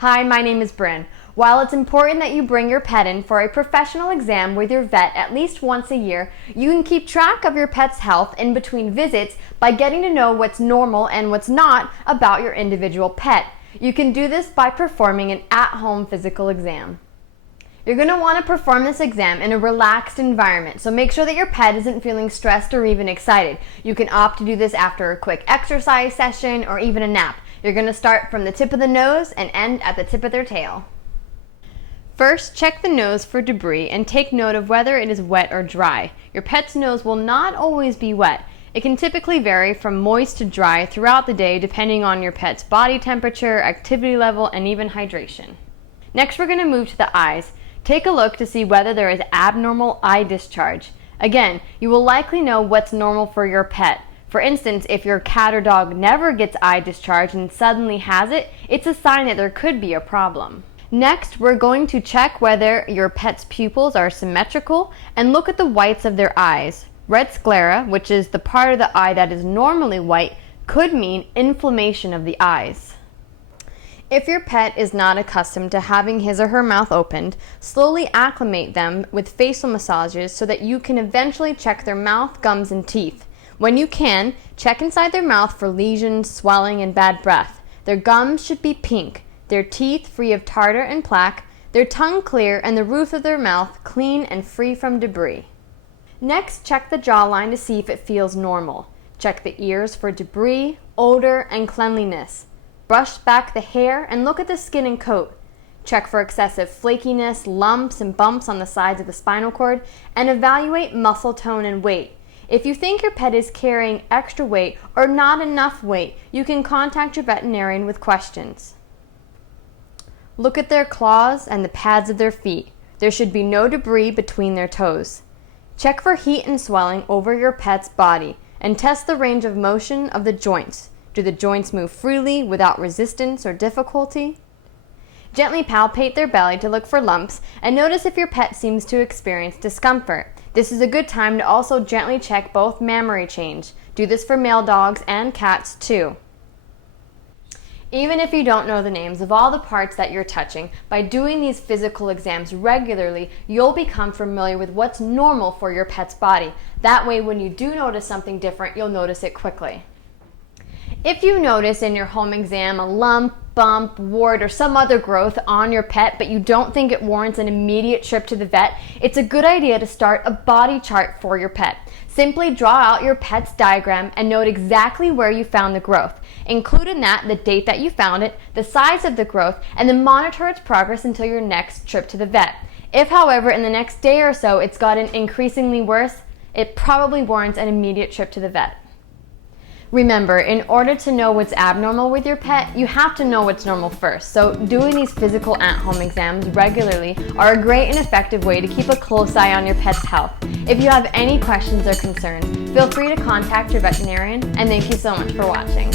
Hi, my name is Brynn. While it's important that you bring your pet in for a professional exam with your vet at least once a year, you can keep track of your pet's health in between visits by getting to know what's normal and what's not about your individual pet. You can do this by performing an at-home physical exam. You're going to want to perform this exam in a relaxed environment, so make sure that your pet isn't feeling stressed or even excited. You can opt to do this after a quick exercise session or even a nap. You're going to start from the tip of the nose and end at the tip of their tail. First, check the nose for debris and take note of whether it is wet or dry. Your pet's nose will not always be wet. It can typically vary from moist to dry throughout the day depending on your pet's body temperature, activity level, and even hydration. Next, we're going to move to the eyes. Take a look to see whether there is abnormal eye discharge. Again, you will likely know what's normal for your pet. For instance, if your cat or dog never gets eye discharge and suddenly has it, it's a sign that there could be a problem. Next, we're going to check whether your pet's pupils are symmetrical and look at the whites of their eyes. Red sclera, which is the part of the eye that is normally white, could mean inflammation of the eyes. If your pet is not accustomed to having his or her mouth opened, slowly acclimate them with facial massages so that you can eventually check their mouth, gums, and teeth. When you can, check inside their mouth for lesions, swelling, and bad breath. Their gums should be pink, their teeth free of tartar and plaque, their tongue clear, and the roof of their mouth clean and free from debris. Next, check the jawline to see if it feels normal. Check the ears for debris, odor, and cleanliness. Brush back the hair and look at the skin and coat. Check for excessive flakiness, lumps, and bumps on the sides of the spinal cord, and evaluate muscle tone and weight. If you think your pet is carrying extra weight or not enough weight, you can contact your veterinarian with questions. Look at their claws and the pads of their feet. There should be no debris between their toes. Check for heat and swelling over your pet's body and test the range of motion of the joints. Do the joints move freely without resistance or difficulty? Gently palpate their belly to look for lumps and notice if your pet seems to experience discomfort. This is a good time to also gently check both mammary change. Do this for male dogs and cats too. Even if you don't know the names of all the parts that you're touching, by doing these physical exams regularly, you'll become familiar with what's normal for your pet's body. That way, when you do notice something different, you'll notice it quickly. If you notice in your home exam a lump, bump, wart, or some other growth on your pet, but you don't think it warrants an immediate trip to the vet, it's a good idea to start a body chart for your pet. Simply draw out your pet's diagram and note exactly where you found the growth. Include in that the date that you found it, the size of the growth, and then monitor its progress until your next trip to the vet. If, however, in the next day or so it's gotten increasingly worse, it probably warrants an immediate trip to the vet. Remember, in order to know what's abnormal with your pet, you have to know what's normal first. So doing these physical at-home exams regularly are a great and effective way to keep a close eye on your pet's health. If you have any questions or concerns, feel free to contact your veterinarian, and thank you so much for watching.